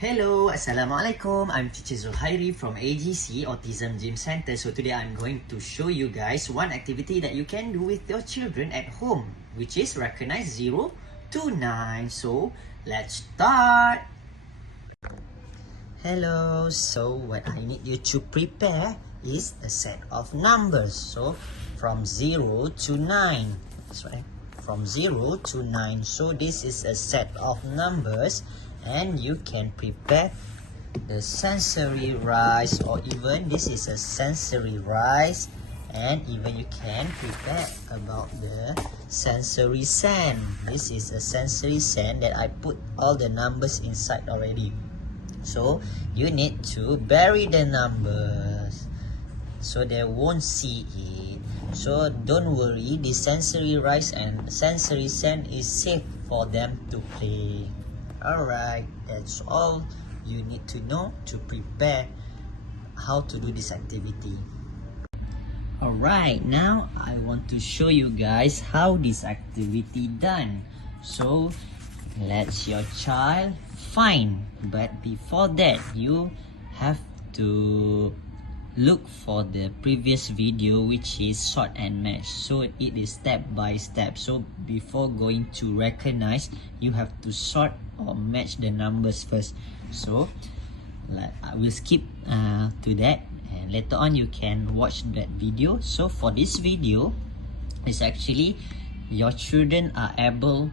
Hello, Assalamualaikum. I'm Teacher Zulhairi from AGC Autism Gym Center. So today I'm going to show you guys one activity that you can do with your children at home, which is recognize 0 to 9. So let's start. Hello, so what I need you to prepare is a set of numbers. So from 0 to 9. That's right. From 0 to 9. So this is a set of numbers. And you can prepare the sensory rice, or even this is a sensory rice, and even you can prepare about the sensory sand. This is a sensory sand that I put all the numbers inside already. So you need to bury the numbers so they won't see it. So don't worry, the sensory rice and sensory sand is safe for them to play. Alright, that's all you need to know to prepare how to do this activity. Alright, now I want to show you guys how this activity done. So let your child find, but before that you have to look for the previous video, which is sort and match. So it is step by step. So before going to recognize, you have to sort or match the numbers first. So I will skip to that, and later on you can watch that video. So for this video, it's actually your children are able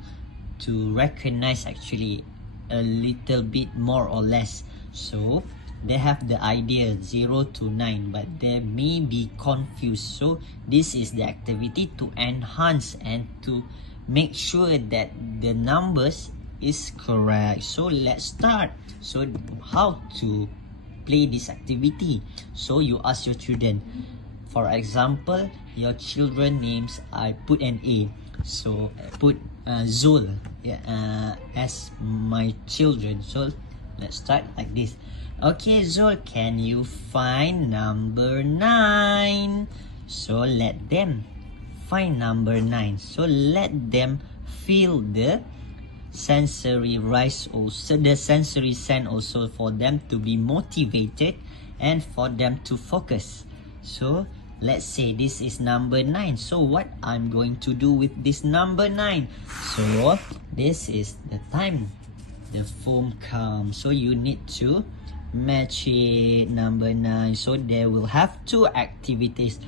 to recognize actually a little bit more or less. So they have the idea 0 to 9, but they may be confused. So this is the activity to enhance and to make sure that the numbers is correct. So let's start. So how to play this activity? So you ask your children. For example, your children names, I put an A. So I put Zul as my children. So let's start like this. Okay, Zul, can you find number 9? So let them find number 9. So let them feel the sensory rice, also the sensory sand, also for them to be motivated and for them to focus. So let's say this is number 9. So what I'm going to do with this number 9? So this is the time the foam comes. So you need to match it, number 9. So they will have two activities,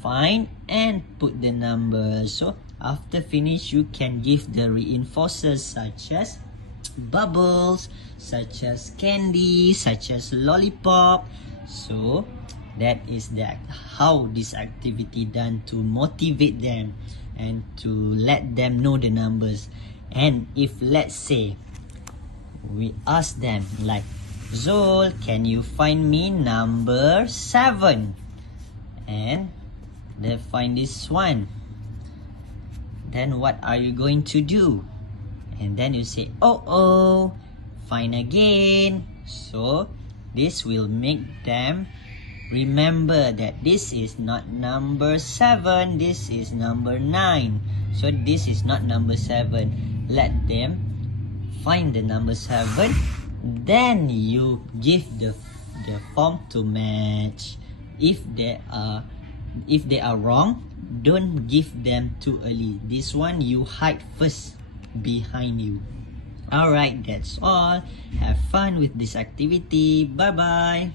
find and put the numbers. So after finish, you can give the reinforcers such as bubbles, such as candy, such as lollipop. So that is how this activity done, to motivate them and to let them know the numbers. And if let's say we ask them like, Zul, can you find me number 7? And they find this one. Then what are you going to do? And then you say, oh, find again. So this will make them remember that this is not number 7, this is number 9. So this is not number 7. Let them find the number 7. Then you give the form to match. If they are wrong, don't give them too early. This one you hide first behind you. Alright, that's all. Have fun with this activity. Bye bye.